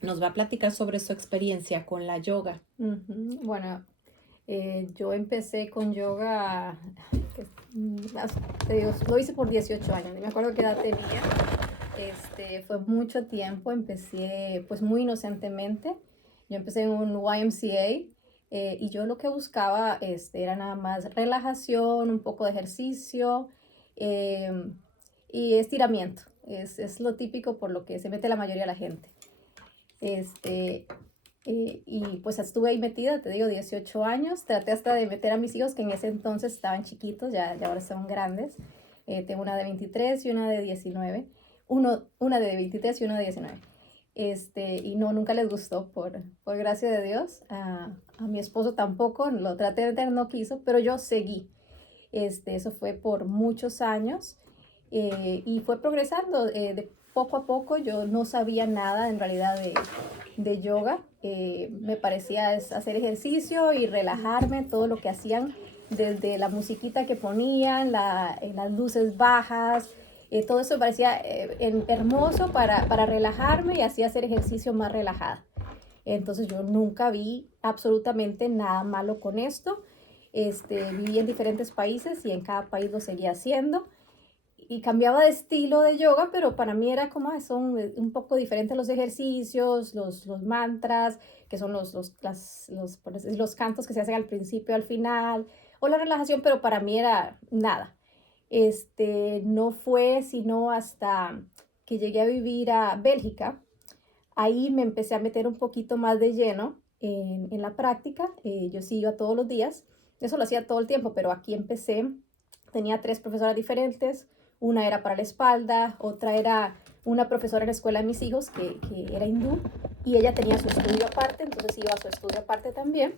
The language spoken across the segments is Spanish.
nos va a platicar sobre su experiencia con la yoga. Ujú. Bueno, yo empecé con yoga, que, te digo, lo hice por 18 años, no me acuerdo qué edad tenía. Fue mucho tiempo, empecé pues muy inocentemente. Yo empecé en un YMCA, y yo lo que buscaba era nada más relajación, un poco de ejercicio, em, y estiramiento. Es lo típico por lo que se mete la mayoría de la gente. Este, y pues estuve ahí metida, te digo, 18 años. Traté hasta de meter a mis hijos que en ese entonces estaban chiquitos, ya ahora son grandes. Tengo una de 23 y una de 19. Una de 23 y una de 19. Y no, nunca les gustó, por gracia de Dios. A mi esposo tampoco, lo traté de meter, no quiso, pero yo seguí. Eso fue por muchos años, y fue progresando de poco a poco. Yo no sabía nada en realidad de yoga. Me parecía hacer ejercicio y relajarme, todo lo que hacían, desde la musiquita que ponían, las luces bajas, todo eso me parecía hermoso para relajarme y así hacer ejercicio más relajada. Entonces yo nunca vi absolutamente nada malo con esto. Viví en diferentes países y en cada país lo seguía haciendo y cambiaba de estilo de yoga, pero para mí era como son un poco diferentes los ejercicios, los mantras, que son los cantos que se hacen al principio, al final, o la relajación, pero para mí era nada. No fue sino hasta que llegué a vivir a Bélgica. Ahí me empecé a meter un poquito más de lleno en la práctica. Yo sí iba todos los días, eso lo hacía todo el tiempo, pero aquí empecé, tenía tres profesoras diferentes. Una era para la espalda, otra era una profesora en la escuela de mis hijos que era hindú, y ella tenía su estudio aparte, entonces iba a su estudio aparte también.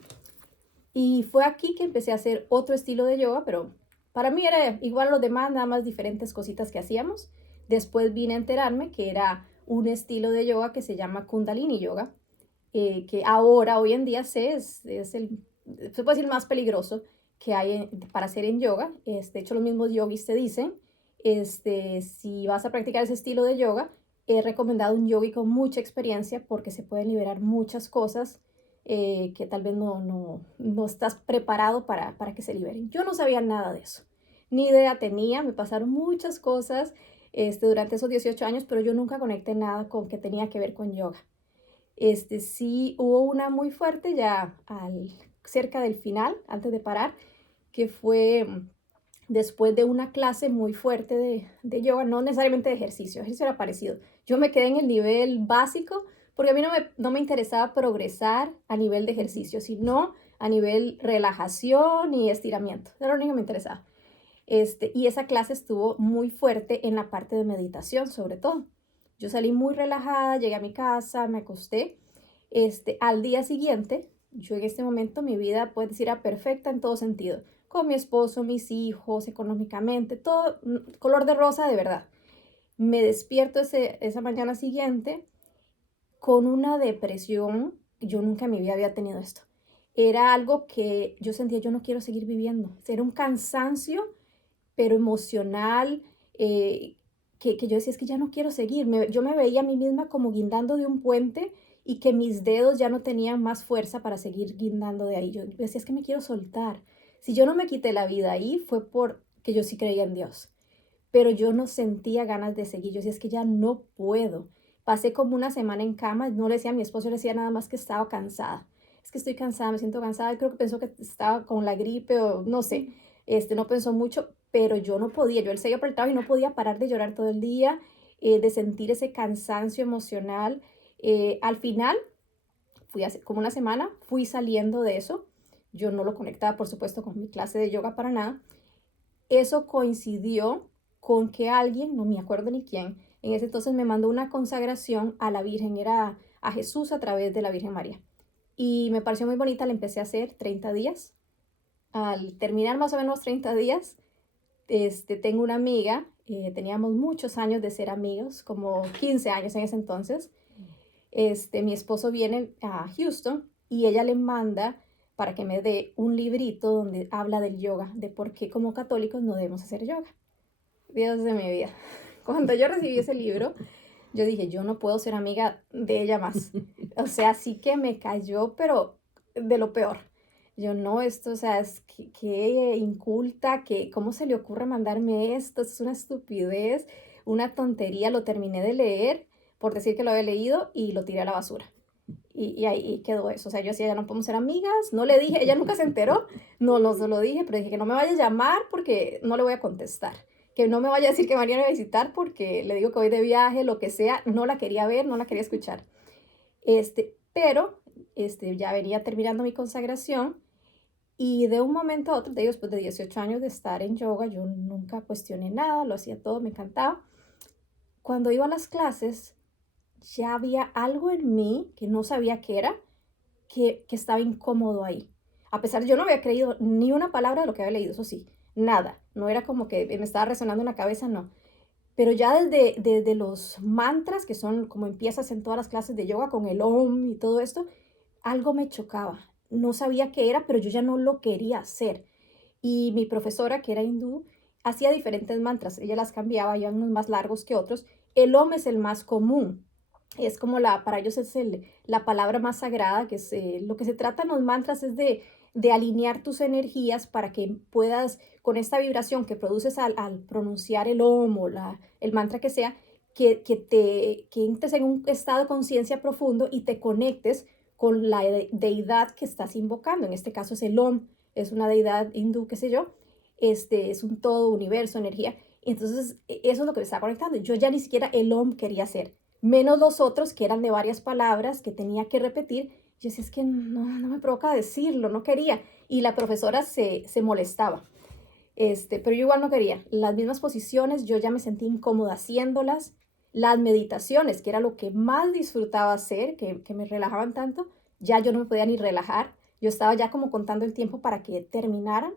Y fue aquí que empecé a hacer otro estilo de yoga, pero para mí era igual a los demás, nada más diferentes cositas que hacíamos. Después vine a enterarme que era un estilo de yoga que se llama Kundalini Yoga, que ahora, hoy en día, es se puede decir, más peligroso que hay para hacer en yoga. De hecho, los mismos yogis te dicen, si vas a practicar ese estilo de yoga, he recomendado un yogi con mucha experiencia porque se pueden liberar muchas cosas que tal vez no estás preparado para que se liberen. Yo no sabía nada de eso, ni idea tenía, me pasaron muchas cosas durante esos 18 años, pero yo nunca conecté nada con que tenía que ver con yoga. Sí hubo una muy fuerte ya cerca del final, antes de parar, que fue después de una clase muy fuerte de yoga, no necesariamente de ejercicio, ejercicio era parecido. Yo me quedé en el nivel básico porque a mí no me interesaba progresar a nivel de ejercicio, sino a nivel relajación y estiramiento. Era lo único que me interesaba. Y esa clase estuvo muy fuerte en la parte de meditación, sobre todo. Yo salí muy relajada, llegué a mi casa, me acosté. Al día siguiente, yo en este momento mi vida, puedo decir, era perfecta en todo sentido. Con mi esposo, mis hijos, económicamente, todo color de rosa de verdad. Me despierto esa mañana siguiente con una depresión. Yo nunca en mi vida había tenido esto. Era algo que yo sentía, yo no quiero seguir viviendo. Era un cansancio pero emocional, que yo decía, es que ya no quiero seguir. Yo me veía a mí misma como guindando de un puente y que mis dedos ya no tenían más fuerza para seguir guindando de ahí. Yo decía, es que me quiero soltar. Si yo no me quité la vida ahí fue porque yo sí creía en Dios, pero yo no sentía ganas de seguir. Yo decía, es que ya no puedo. Pasé como una semana en cama, no le decía a mi esposo, le decía nada más que estaba cansada. Es que estoy cansada, me siento cansada. Creo que pensó que estaba con la gripe o no sé. No pensó mucho, pero yo no podía. Yo el sello apretado y no podía parar de llorar todo el día, de sentir ese cansancio emocional. Al final, fui hace como una semana, fui saliendo de eso. Yo no lo conectaba, por supuesto, con mi clase de yoga para nada. Eso coincidió con que alguien, no me acuerdo ni quién, en ese entonces me mandó una consagración a la Virgen, era a Jesús a través de la Virgen María. Y me pareció muy bonita, la empecé a hacer 30 días. Al terminar más o menos 30 días, tengo una amiga, teníamos muchos años de ser amigos, como 15 años en ese entonces. Mi esposo viene a Houston y ella le manda para que me dé un librito donde habla del yoga, de por qué como católicos no debemos hacer yoga. Dios de mi vida. Cuando yo recibí ese libro, yo dije, yo no puedo ser amiga de ella más. O sea, sí que me cayó, pero de lo peor. Yo no, esto, o sea, es que inculta, que cómo se le ocurre mandarme esto, es una estupidez, una tontería, lo terminé de leer por decir que lo había leído y lo tiré a la basura. Y ahí quedó eso. O sea, yo decía, ya no podemos ser amigas, no le dije, ella nunca se enteró, no lo dije, pero dije que no me vaya a llamar porque no le voy a contestar. Que no me vaya a decir que María me va a visitar porque le digo que voy de viaje, lo que sea, no la quería ver, no la quería escuchar. Pero ya venía terminando mi consagración y de un momento a otro, de después de 18 años de estar en yoga, yo nunca cuestioné nada, lo hacía todo, me encantaba. Cuando iba a las clases, ya había algo en mí que no sabía qué era, que estaba incómodo ahí. A pesar, yo no había creído ni una palabra de lo que había leído, eso sí, nada. No era como que me estaba resonando en la cabeza, no. Pero ya desde los mantras, que son como empiezas en todas las clases de yoga con el Om y todo esto, algo me chocaba. No sabía qué era, pero yo ya no lo quería hacer. Y mi profesora, que era hindú, hacía diferentes mantras. Ella las cambiaba, había unos más largos que otros. El Om es el más común. Es como para ellos es la palabra más sagrada, que es lo que se trata en los mantras es de alinear tus energías para que puedas, con esta vibración que produces al pronunciar el Om o el mantra que sea, que entres en un estado de conciencia profundo y te conectes con la deidad que estás invocando. En este caso es el Om, es una deidad hindú, qué sé yo, es un todo, universo, energía. Entonces, eso es lo que me está conectando. Yo ya ni siquiera el Om quería hacer, menos los otros que eran de varias palabras que tenía que repetir. Yo decía, es que no me provoca decirlo, no quería. Y la profesora se molestaba. Pero yo igual no quería. Las mismas posiciones, yo ya me sentí incómoda haciéndolas. Las meditaciones, que era lo que más disfrutaba hacer, que me relajaban tanto, ya yo no me podía ni relajar. Yo estaba ya como contando el tiempo para que terminaran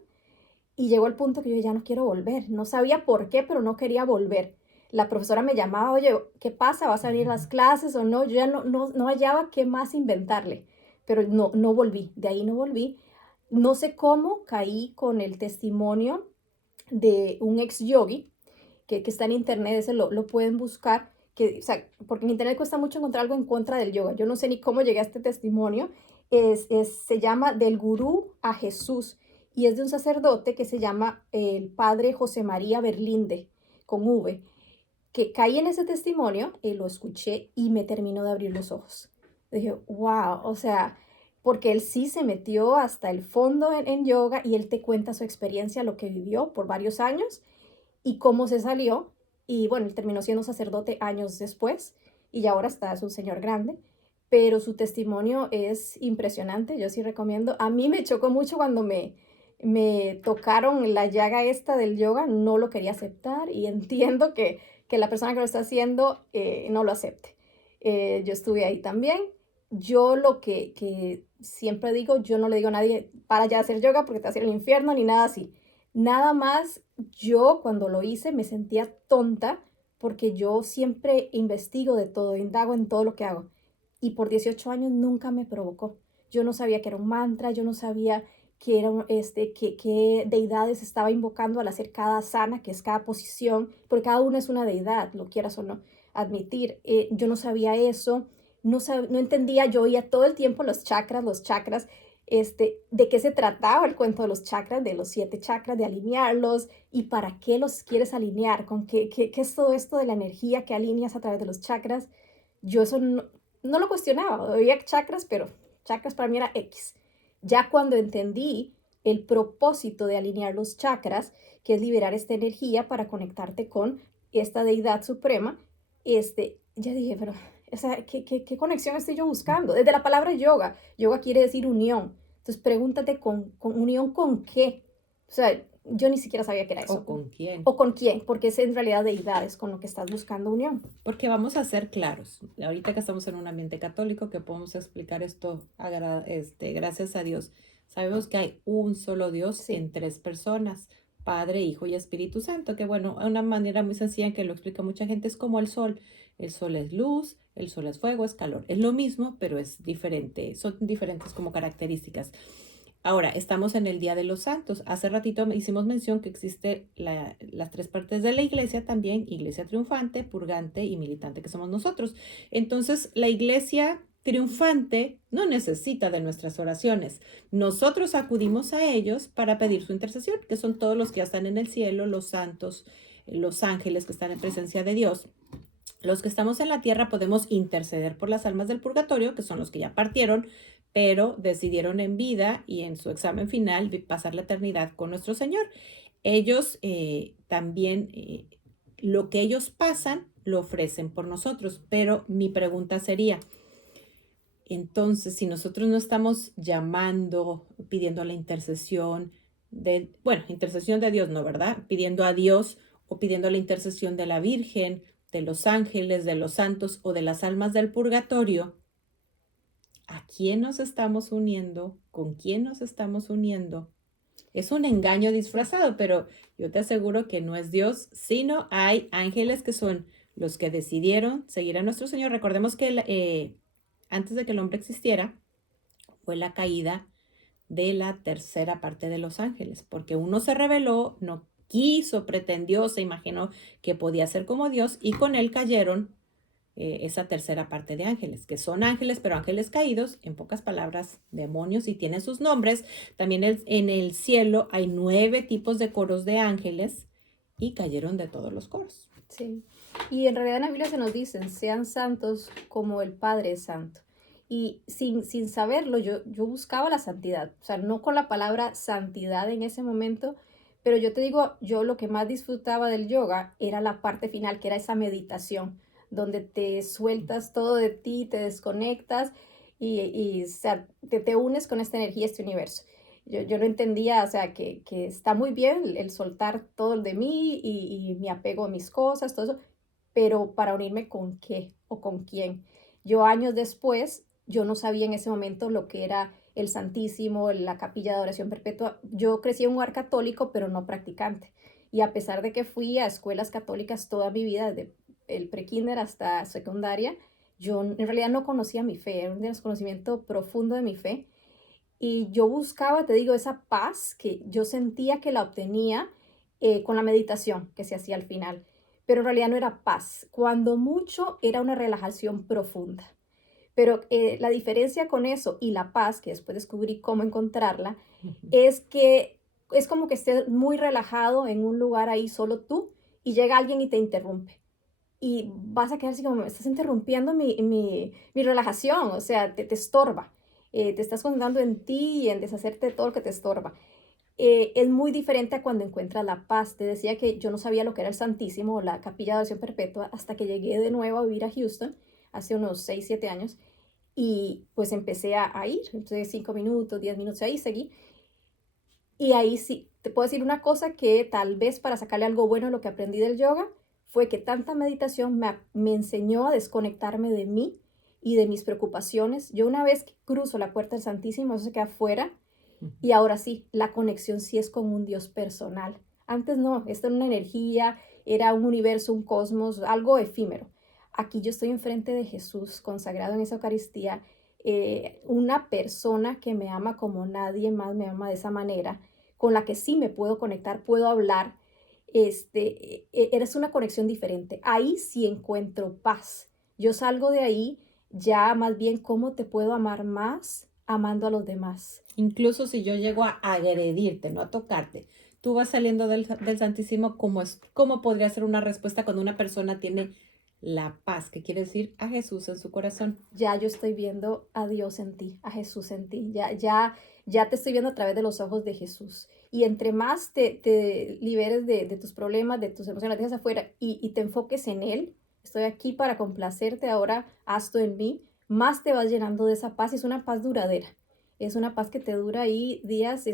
y llegó el punto que yo ya no quiero volver. No sabía por qué, pero no quería volver. La profesora me llamaba, oye, ¿qué pasa? ¿Vas a venir a las clases o no? Yo ya no hallaba qué más inventarle, pero no volví, de ahí no volví. No sé cómo caí con el testimonio de un ex yogi que está en internet, ese lo pueden buscar, o sea, porque en internet cuesta mucho encontrar algo en contra del yoga. Yo no sé ni cómo llegué a este testimonio. Se llama Del Gurú a Jesús y es de un sacerdote que se llama el padre José María Berlinde, con V, que caí en ese testimonio, lo escuché y me terminó de abrir los ojos. Dije, wow, o sea, porque él sí se metió hasta el fondo en yoga y él te cuenta su experiencia, lo que vivió por varios años y cómo se salió. Y bueno, él terminó siendo sacerdote años después y ahora es un señor grande, pero su testimonio es impresionante, yo sí recomiendo. A mí me chocó mucho cuando me tocaron la llaga esta del yoga, no lo quería aceptar y entiendo que la persona que lo está haciendo no lo acepte. Yo estuve ahí también. Yo lo que siempre digo, yo no le digo a nadie para ya hacer yoga porque te va a hacer el infierno ni nada así. Nada más, yo cuando lo hice me sentía tonta porque yo siempre investigo de todo, indago en todo lo que hago. Y por 18 años nunca me provocó. Yo no sabía que era un mantra, yo no sabía que era qué deidades estaba invocando al hacer cada asana, que es cada posición, porque cada una es una deidad, lo quieras o no admitir. Yo no sabía eso, no entendía, yo oía todo el tiempo los chakras, de qué se trataba el cuento de los chakras, de los 7 chakras, de alinearlos y para qué los quieres alinear, con qué es todo esto de la energía que alineas a través de los chakras. Yo eso no lo cuestionaba, oía chakras, pero chakras para mí era X. Ya cuando entendí el propósito de alinear los chakras, que es liberar esta energía para conectarte con esta deidad suprema, ya dije, pero o sea, ¿qué conexión estoy yo buscando? Desde la palabra yoga, yoga quiere decir unión. Entonces pregúntate con unión con qué. O sea, yo ni siquiera sabía qué era eso. ¿O con quién? O con quién, porque es en realidad deidades con lo que estás buscando unión. Porque vamos a ser claros. Ahorita que estamos en un ambiente católico, que podemos explicar esto gracias a Dios. Sabemos que hay un solo Dios Sí. en 3 personas, Padre, Hijo y Espíritu Santo, que bueno, una manera muy sencilla que lo explica mucha gente es como el sol. El sol es luz, el sol es fuego, es calor. Es lo mismo, pero es diferente. Son diferentes como características. Ahora, estamos en el Día de los Santos. Hace ratito hicimos mención que existe las tres partes de la iglesia también, iglesia triunfante, purgante y militante, que somos nosotros. Entonces, la iglesia triunfante no necesita de nuestras oraciones. Nosotros acudimos a ellos para pedir su intercesión, que son todos los que ya están en el cielo, los santos, los ángeles que están en presencia de Dios. Los que estamos en la tierra podemos interceder por las almas del purgatorio, que son los que ya partieron, pero decidieron en vida y en su examen final pasar la eternidad con nuestro Señor. Ellos también, lo que ellos pasan, lo ofrecen por nosotros. Pero mi pregunta sería, entonces, si nosotros no estamos llamando, pidiendo la intercesión intercesión de Dios, no, ¿verdad? Pidiendo a Dios o pidiendo la intercesión de la Virgen, de los ángeles, de los santos o de las almas del purgatorio, ¿a quién nos estamos uniendo? ¿Con quién nos estamos uniendo? Es un engaño disfrazado, pero yo te aseguro que no es Dios, sino hay ángeles que son los que decidieron seguir a nuestro Señor. Recordemos que antes de que el hombre existiera, fue la caída de la tercera parte de los ángeles, porque uno se rebeló, no quiso, pretendió, se imaginó que podía ser como Dios y con él cayeron esa tercera parte de ángeles, que son ángeles, pero ángeles caídos, en pocas palabras, demonios, y tienen sus nombres. También en el cielo hay 9 tipos de coros de ángeles y cayeron de todos los coros. Sí. Y en realidad en la Biblia se nos dicen, sean santos como el Padre es santo. Y sin saberlo, yo buscaba la santidad. O sea, no con la palabra santidad en ese momento, pero yo te digo, yo lo que más disfrutaba del yoga era la parte final, que era esa meditación, donde te sueltas todo de ti, te desconectas y o sea, te unes con esta energía, este universo. Yo no entendía, o sea, que está muy bien el soltar todo de mí y mi apego a mis cosas, todo eso, pero para unirme con qué o con quién. Yo años después, yo no sabía en ese momento lo que era el Santísimo, la capilla de adoración perpetua. Yo crecí en un hogar católico, pero no practicante. Y a pesar de que fui a escuelas católicas toda mi vida, desde el prekinder hasta secundaria, yo en realidad no conocía mi fe, era un desconocimiento profundo de mi fe. Y yo buscaba, te digo, esa paz que yo sentía que la obtenía con la meditación que se hacía al final, pero en realidad no era paz. Cuando mucho era una relajación profunda. Pero la diferencia con eso y la paz, que después descubrí cómo encontrarla, es que es como que estés muy relajado en un lugar ahí solo tú y llega alguien y te interrumpe. Y vas a quedar así como, me estás interrumpiendo mi relajación, o sea, te estorba. Te estás concentrando en ti y en deshacerte de todo lo que te estorba. Es muy diferente a cuando encuentras la paz. Te decía que yo no sabía lo que era el Santísimo o la Capilla de Oración Perpetua hasta que llegué de nuevo a vivir a Houston hace unos 6 7 años y pues empecé a ir. Entonces 5 minutos, 10 minutos, ahí seguí. Y ahí sí, te puedo decir una cosa que tal vez para sacarle algo bueno a lo que aprendí del yoga fue que tanta meditación me enseñó a desconectarme de mí y de mis preocupaciones. Yo una vez que cruzo la puerta del Santísimo, eso se queda afuera y ahora sí, la conexión sí es con un Dios personal. Antes no, esto era una energía, era un universo, un cosmos, algo efímero. Aquí yo estoy enfrente de Jesús, consagrado en esa Eucaristía, una persona que me ama como nadie más me ama de esa manera, con la que sí me puedo conectar, puedo hablar. Eres una conexión diferente. Ahí sí encuentro paz. Yo salgo de ahí ya más bien cómo te puedo amar más amando a los demás. Incluso si yo llego a agredirte, no a tocarte, tú vas saliendo del Santísimo, ¿cómo podría ser una respuesta cuando una persona tiene la paz, que quiere decir a Jesús en su corazón? Ya yo estoy viendo a Dios en ti, a Jesús en ti. Ya te estoy viendo a través de los ojos de Jesús. Y entre más te liberes de tus problemas, de tus emociones, las dejas afuera y te enfoques en Él, estoy aquí para complacerte, ahora hazlo en mí, más te vas llenando de esa paz. Y es una paz duradera. Es una paz que te dura ahí días,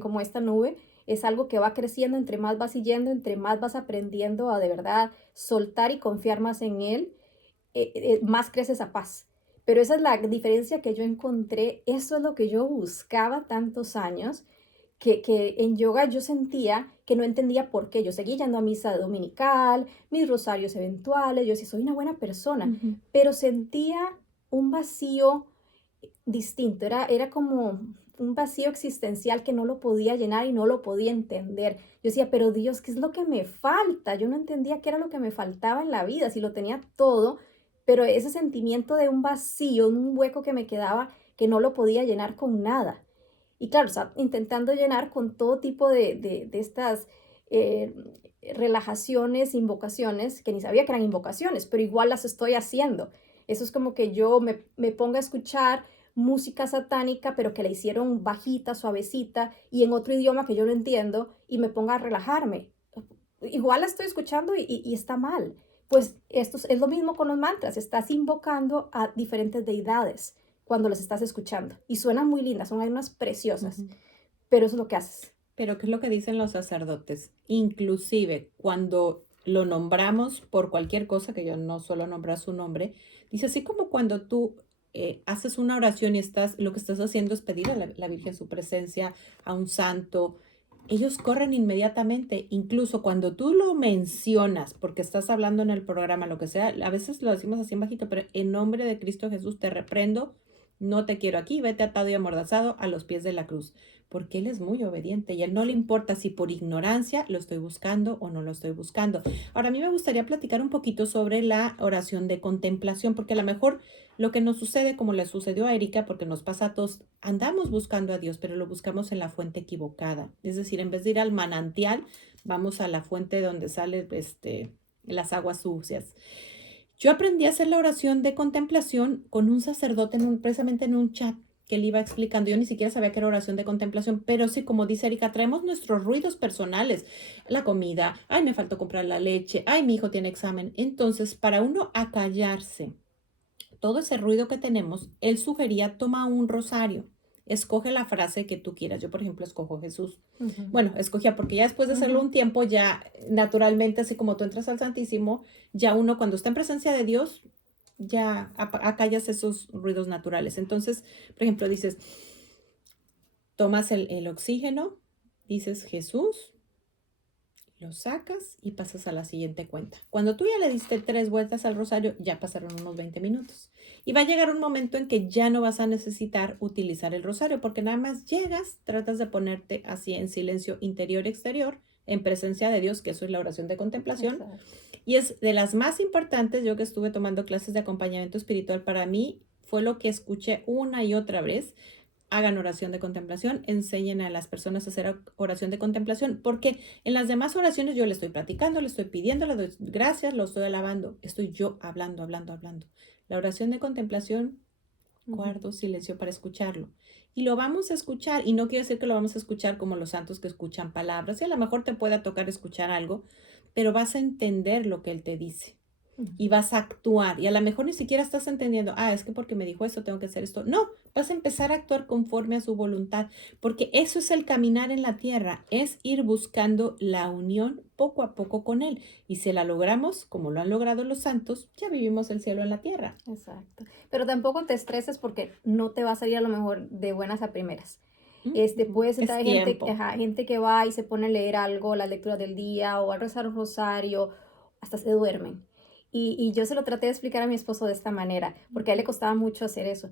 como esta nube. Es algo que va creciendo, entre más vas siguiendo, entre más vas aprendiendo a de verdad soltar y confiar más en Él, más crece esa paz. Pero esa es la diferencia que yo encontré, eso es lo que yo buscaba tantos años, que en yoga yo sentía que no entendía por qué. Yo seguía yendo a misa dominical, mis rosarios eventuales, yo decía, soy una buena persona, pero sentía un vacío distinto, era como, un vacío existencial que no lo podía llenar y no lo podía entender. Yo decía, pero Dios, ¿qué es lo que me falta? Yo no entendía qué era lo que me faltaba en la vida, si lo tenía todo, pero ese sentimiento de un vacío, un hueco que me quedaba, que no lo podía llenar con nada. Y claro, o sea, intentando llenar con todo tipo de estas eh, relajaciones, invocaciones, que ni sabía que eran invocaciones, pero igual las estoy haciendo. Eso es como que yo me ponga a escuchar música satánica, pero que la hicieron bajita, suavecita y en otro idioma que yo no entiendo y me ponga a relajarme. Igual la estoy escuchando y está mal. Pues esto es lo mismo con los mantras. Estás invocando a diferentes deidades cuando las estás escuchando. Y suenan muy lindas, son unas preciosas, Ujú. pero eso es lo que haces. Pero ¿qué es lo que dicen los sacerdotes? Inclusive cuando lo nombramos por cualquier cosa, que yo no suelo nombrar su nombre, dice así como cuando tú haces una oración y lo que estás haciendo es pedir a la Virgen su presencia, a un santo, ellos corren inmediatamente, incluso cuando tú lo mencionas, porque estás hablando en el programa, lo que sea, a veces lo decimos así en bajito, pero en nombre de Cristo Jesús te reprendo, no te quiero aquí, vete atado y amordazado a los pies de la cruz, porque Él es muy obediente y a Él no le importa si por ignorancia lo estoy buscando o no lo estoy buscando. Ahora, a mí me gustaría platicar un poquito sobre la oración de contemplación, porque a lo mejor lo que nos sucede, como le sucedió a Erika, porque nos pasa a todos, andamos buscando a Dios, pero lo buscamos en la fuente equivocada. Es decir, en vez de ir al manantial, vamos a la fuente donde salen las aguas sucias. Yo aprendí a hacer la oración de contemplación con un sacerdote precisamente en un chat que él iba explicando. Yo ni siquiera sabía que era oración de contemplación, pero sí, como dice Erika, traemos nuestros ruidos personales, la comida, ay, me faltó comprar la leche, ay, mi hijo tiene examen. Entonces, para uno acallarse todo ese ruido que tenemos, él sugería, toma un rosario, escoge la frase que tú quieras. Yo, por ejemplo, escojo Jesús. Ujú, Bueno, escogía porque ya después de hacerlo ujú. un tiempo, ya naturalmente, así como tú entras al Santísimo, ya uno cuando está en presencia de Dios, ya acallas esos ruidos naturales. Entonces, por ejemplo, dices, tomas el oxígeno, dices Jesús, lo sacas y pasas a la siguiente cuenta. Cuando tú ya le diste 3 vueltas al rosario, ya pasaron unos 20 minutos. Y va a llegar un momento en que ya no vas a necesitar utilizar el rosario, porque nada más llegas, tratas de ponerte así en silencio interior y exterior, en presencia de Dios, que eso es la oración de contemplación. Exacto. Y es de las más importantes, yo que estuve tomando clases de acompañamiento espiritual, para mí fue lo que escuché una y otra vez. Hagan oración de contemplación, enseñen a las personas a hacer oración de contemplación, porque en las demás oraciones yo le estoy platicando, le estoy pidiendo, le doy gracias, lo estoy alabando, estoy yo hablando, hablando, hablando. La oración de contemplación, Ujú. guardo silencio para escucharlo. Y lo vamos a escuchar, y no quiere decir que lo vamos a escuchar como los santos que escuchan palabras, y a lo mejor te pueda tocar escuchar algo, pero vas a entender lo que él te dice y vas a actuar y a lo mejor ni siquiera estás entendiendo, es que porque me dijo esto tengo que hacer esto. No, vas a empezar a actuar conforme a su voluntad, porque eso es el caminar en la tierra, es ir buscando la unión poco a poco con Él. Y si la logramos, como lo han logrado los santos, ya vivimos el cielo en la tierra. Exacto. Pero tampoco te estreses porque no te va a salir a lo mejor de buenas a primeras. Puedes Es entrar gente, tiempo. ajá, gente que va y se pone a leer algo, la lectura del día o a rezar un rosario, hasta se duermen. Y yo se lo traté de explicar a mi esposo de esta manera, porque a él le costaba mucho hacer eso.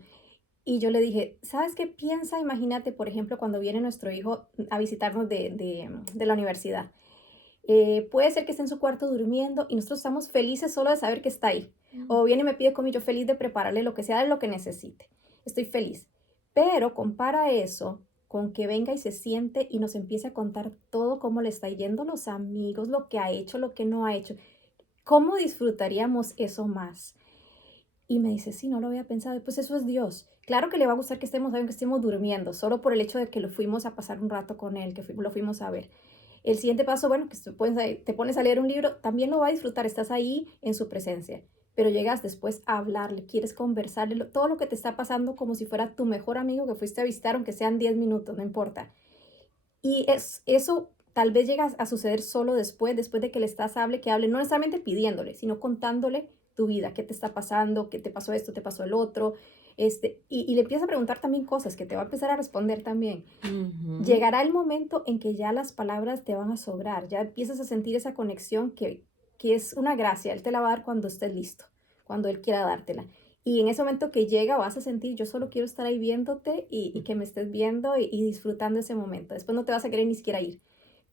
Y yo le dije, ¿sabes qué piensa? Imagínate, por ejemplo, cuando viene nuestro hijo a visitarnos de la universidad. Puede ser que esté en su cuarto durmiendo y nosotros estamos felices solo de saber que está ahí. O viene y me pide comida, yo feliz de prepararle lo que sea de lo que necesite. Estoy feliz. Pero compara eso con que venga y se siente y nos empiece a contar todo cómo le está yendo los amigos, lo que ha hecho, lo que no ha hecho. ¿Cómo disfrutaríamos eso más? Y me dice, sí, no lo había pensado. Pues eso es Dios. Claro que le va a gustar que estemos durmiendo, solo por el hecho de que lo fuimos a pasar un rato con él, que lo fuimos a ver. El siguiente paso, bueno, que te pones a leer un libro, también lo va a disfrutar, estás ahí en su presencia, pero llegas después a hablarle, quieres conversarle todo lo que te está pasando como si fuera tu mejor amigo que fuiste a visitar, aunque sean 10 minutos, no importa. Y eso tal vez llega a suceder solo después de que le estás que hable, no necesariamente pidiéndole, sino contándole tu vida, qué te está pasando, qué te pasó esto, te pasó el otro, y le empiezas a preguntar también cosas que te va a empezar a responder también. Ujú. Llegará el momento en que ya las palabras te van a sobrar, ya empiezas a sentir esa conexión que es una gracia, Él te la va a dar cuando estés listo, cuando Él quiera dártela. Y en ese momento que llega vas a sentir, yo solo quiero estar ahí viéndote y que me estés viendo y disfrutando ese momento. Después no te vas a querer ni siquiera ir.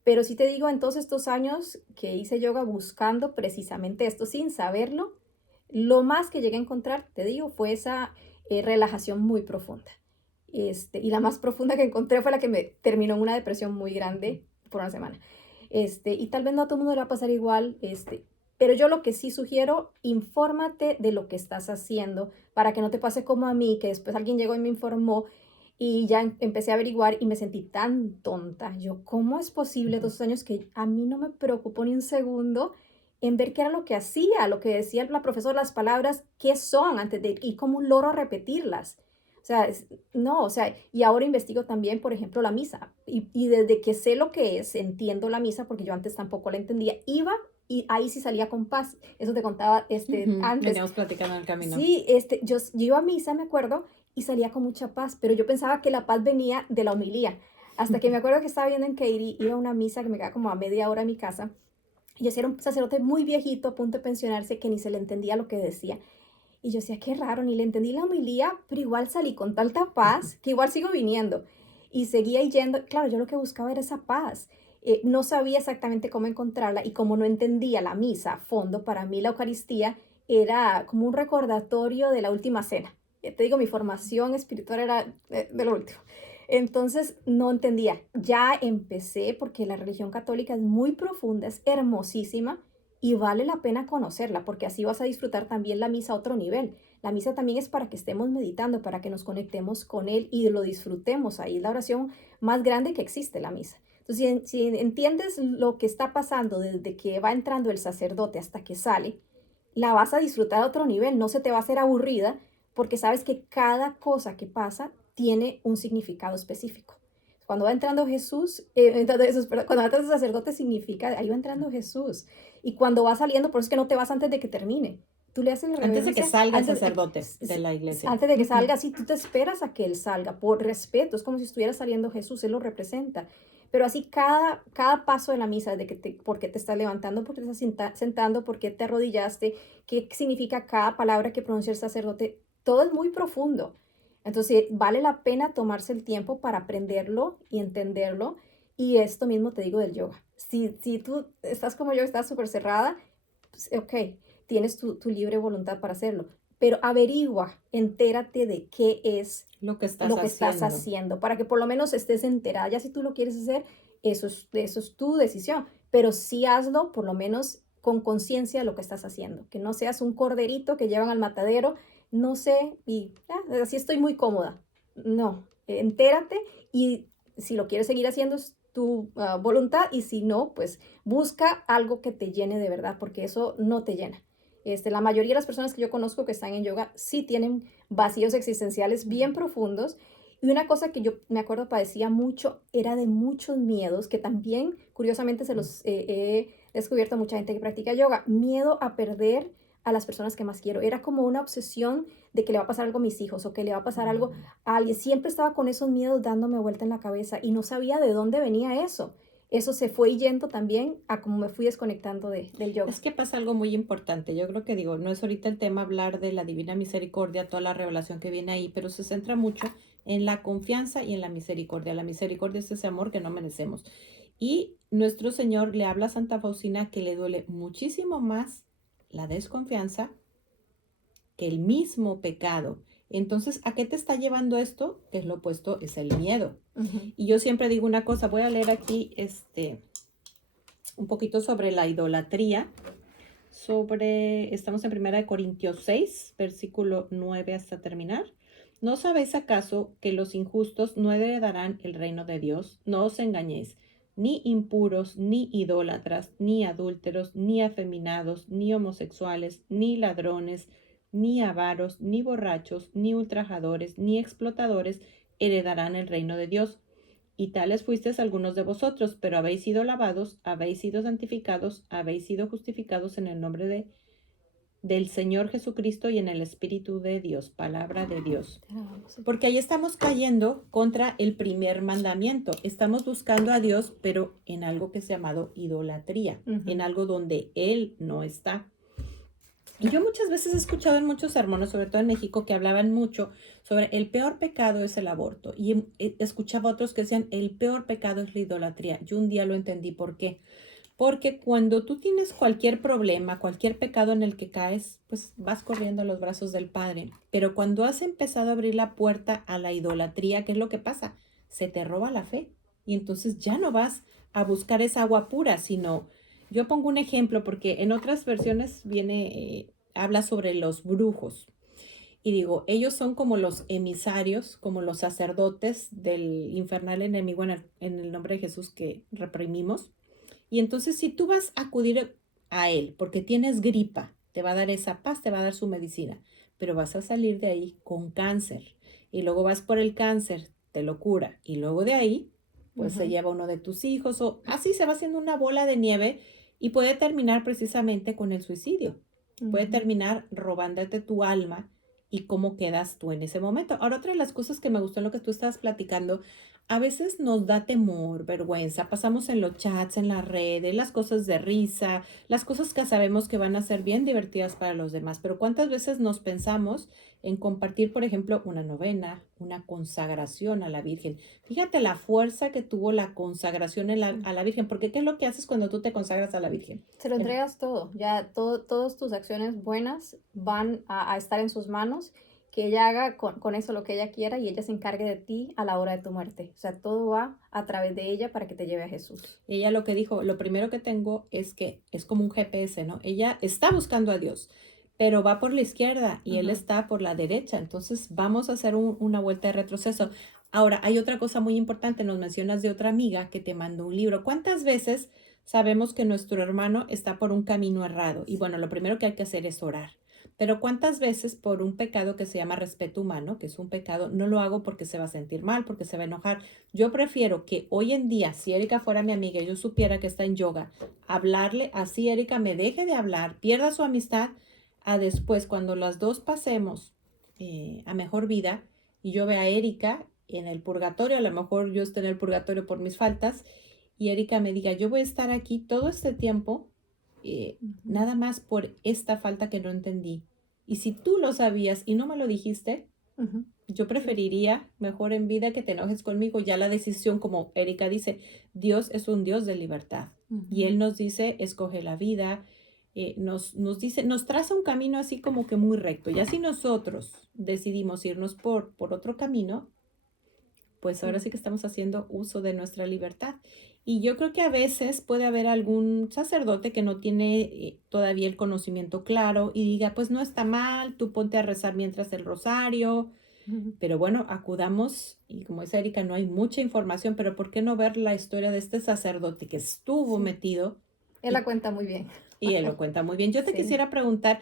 Pero sí te digo, en todos estos años que hice yoga buscando precisamente esto, sin saberlo, lo más que llegué a encontrar, te digo, fue esa relajación muy profunda. Y la más profunda que encontré fue la que me terminó en una depresión muy grande por una semana. Y tal vez no a todo el mundo le va a pasar igual, pero yo lo que sí sugiero, infórmate de lo que estás haciendo para que no te pase como a mí, que después alguien llegó y me informó y ya empecé a averiguar y me sentí tan tonta. Yo, ¿cómo es posible todos esos años que a mí no me preocupó ni un segundo en ver qué era lo que hacía, lo que decía la profesora, las palabras, qué son, antes de ir como un loro a repetirlas? O sea, no, o sea, y ahora investigo también, por ejemplo, la misa. Y desde que sé lo que es, entiendo la misa, porque yo antes tampoco la entendía, iba y ahí sí salía con paz. Eso te contaba antes. Veníamos platicando en el camino. Sí, yo iba a misa, me acuerdo, y salía con mucha paz, pero yo pensaba que la paz venía de la homilía. Hasta que me acuerdo que estaba viendo en Katy, iba a una misa que me queda como a media hora a mi casa, y ese era un sacerdote muy viejito, a punto de pensionarse, que ni se le entendía lo que decía. Y yo decía, qué raro, ni le entendí la homilía, pero igual salí con tanta paz que igual sigo viniendo. Y seguía yendo. Claro, yo lo que buscaba era esa paz. No sabía exactamente cómo encontrarla y como no entendía la misa a fondo, para mí la Eucaristía era como un recordatorio de la última cena. Te digo, mi formación espiritual era de lo último. Entonces no entendía. Ya empecé porque la religión católica es muy profunda, es hermosísima y vale la pena conocerla porque así vas a disfrutar también la misa a otro nivel. La misa también es para que estemos meditando, para que nos conectemos con Él y lo disfrutemos. Ahí es la oración más grande que existe, la misa. Entonces, si entiendes lo que está pasando desde que va entrando el sacerdote hasta que sale, la vas a disfrutar a otro nivel, no se te va a hacer aburrida porque sabes que cada cosa que pasa tiene un significado específico. Cuando va entrando Jesús, cuando va entrando el sacerdote significa, ahí va entrando Jesús. Y cuando va saliendo, por eso es que no te vas antes de que termine. Tú le haces la Antes de que reverencia salga el sacerdote de la iglesia. antes de que salga, sí, tú te esperas a que él salga por respeto. Es como si estuviera saliendo Jesús, él lo representa. Pero así cada paso de la misa, de que por qué te estás levantando, por qué te estás sentando, por qué te arrodillaste, qué significa cada palabra que pronuncia el sacerdote, todo es muy profundo. Entonces, vale la pena tomarse el tiempo para aprenderlo y entenderlo. Y esto mismo te digo del yoga. Si tú estás como yo, estás súper cerrada, pues, ok, tienes tu libre voluntad para hacerlo. Pero averigua, entérate de qué es Lo que lo que estás haciendo. haciendo, para que por lo menos estés enterada. Ya si tú lo quieres hacer, eso es tu decisión. Pero sí hazlo por lo menos con conciencia de lo que estás haciendo. Que no seas un corderito que llevan al matadero, no sé, y así estoy muy cómoda. No, entérate y si lo quieres seguir haciendo es tu voluntad y si no, pues busca algo que te llene de verdad, porque eso no te llena. La mayoría de las personas que yo conozco que están en yoga sí tienen vacíos existenciales bien profundos. Y una cosa que yo me acuerdo padecía mucho era de muchos miedos, que también curiosamente se los he descubierto a mucha gente que practica yoga. Miedo a perder a las personas que más quiero. Era como una obsesión de que le va a pasar algo a mis hijos o que le va a pasar algo a alguien. Siempre estaba con esos miedos dándome vuelta en la cabeza y no sabía de dónde venía eso. Eso se fue yendo también a como me fui desconectando del yoga. Es que pasa algo muy importante. Yo creo que digo, no es ahorita el tema hablar de la divina misericordia, toda la revelación que viene ahí, pero se centra mucho en la confianza y en la misericordia. La misericordia es ese amor que no merecemos. Y nuestro Señor le habla a Santa Faustina que le duele muchísimo más la desconfianza que el mismo pecado. Entonces, ¿a qué te está llevando esto? Que es lo opuesto, es el miedo. Y yo siempre digo una cosa, voy a leer aquí un poquito sobre la idolatría. Estamos en 1 Corintios 6, versículo 9 hasta terminar. ¿No sabéis acaso que los injustos no heredarán el reino de Dios? No os engañéis, ni impuros, ni idólatras, ni adúlteros, ni afeminados, ni homosexuales, ni ladrones, ni avaros, ni borrachos, ni ultrajadores, ni explotadores heredarán el reino de Dios. Y tales fuisteis algunos de vosotros, pero habéis sido lavados, habéis sido santificados, habéis sido justificados en el nombre del Señor Jesucristo y en el Espíritu de Dios, palabra de Dios. Porque ahí estamos cayendo contra el primer mandamiento. Estamos buscando a Dios, pero en algo que es llamado idolatría, en algo donde Él no está. Y yo muchas veces he escuchado en muchos sermones, sobre todo en México, que hablaban mucho sobre el peor pecado es el aborto. Y escuchaba otros que decían el peor pecado es la idolatría. Yo un día lo entendí por qué. Porque cuando tú tienes cualquier problema, cualquier pecado en el que caes, pues vas corriendo a los brazos del Padre. Pero cuando has empezado a abrir la puerta a la idolatría, ¿qué es lo que pasa? Se te roba la fe. Y entonces ya no vas a buscar esa agua pura, sino, yo pongo un ejemplo porque en otras versiones viene, habla sobre los brujos. Y digo, ellos son como los emisarios, como los sacerdotes del infernal enemigo en el nombre de Jesús que reprimimos. Y entonces si tú vas a acudir a él porque tienes gripa, te va a dar esa paz, te va a dar su medicina, pero vas a salir de ahí con cáncer. Y luego vas por el cáncer, te lo cura. Y luego de ahí, pues se Ujú, lleva uno de tus hijos o así se va haciendo una bola de nieve y puede terminar precisamente con el suicidio. Puede ujú. terminar robándote tu alma y cómo quedas tú en ese momento. Ahora, otra de las cosas que me gustó en lo que tú estabas platicando, a veces nos da temor, vergüenza, pasamos en los chats, en las redes, las cosas de risa, las cosas que sabemos que van a ser bien divertidas para los demás, pero ¿cuántas veces nos pensamos en compartir, por ejemplo, una novena, una consagración a la Virgen? Fíjate la fuerza que tuvo la consagración a la Virgen, porque ¿qué es lo que haces cuando tú te consagras a la Virgen? Se lo Em, entregas todo, ya todo, todas tus acciones buenas van a estar en sus manos, que ella haga con eso lo que ella quiera y ella se encargue de ti a la hora de tu muerte. O sea, todo va a través de ella para que te lleve a Jesús. Ella lo que dijo, lo primero que tengo es que es como un GPS, ¿no? Ella está buscando a Dios, pero va por la izquierda y él Ujú, está por la derecha. Entonces vamos a hacer una vuelta de retroceso. Ahora, hay otra cosa muy importante. Nos mencionas de otra amiga que te mandó un libro. ¿Cuántas veces sabemos que nuestro hermano está por un camino errado? Y bueno, lo primero que hay que hacer es orar. Pero ¿cuántas veces por un pecado que se llama respeto humano, que es un pecado, no lo hago porque se va a sentir mal, porque se va a enojar? Yo prefiero que hoy en día, si Erika fuera mi amiga y yo supiera que está en yoga, hablarle así, Erika me deje de hablar, pierda su amistad, a después, cuando las dos pasemos a mejor vida y yo vea a Erika en el purgatorio, a lo mejor yo esté en el purgatorio por mis faltas, y Erika me diga, yo voy a estar aquí todo este tiempo, ujú, nada más por esta falta que no entendí. Y si tú lo sabías y no me lo dijiste, ujú. yo Sí. preferiría mejor en vida que te enojes conmigo. Ya la decisión, como Erika dice, Dios es un Dios de libertad. Y Ujú. Él nos dice, escoge la vida, nos dice, nos traza un camino así como que muy recto. Y así nosotros decidimos irnos por otro camino, pues ahora Sí. sí que estamos haciendo uso de nuestra libertad. Y yo creo que a veces puede haber algún sacerdote que no tiene todavía el conocimiento claro y diga, pues no está mal, tú ponte a rezar mientras el rosario, Ujú. pero bueno, acudamos, y como dice Erika, no hay mucha información, pero ¿por qué no ver la historia de este sacerdote que estuvo Sí. metido Él la y, cuenta muy bien. y él lo cuenta muy bien? Yo te Sí. quisiera preguntar,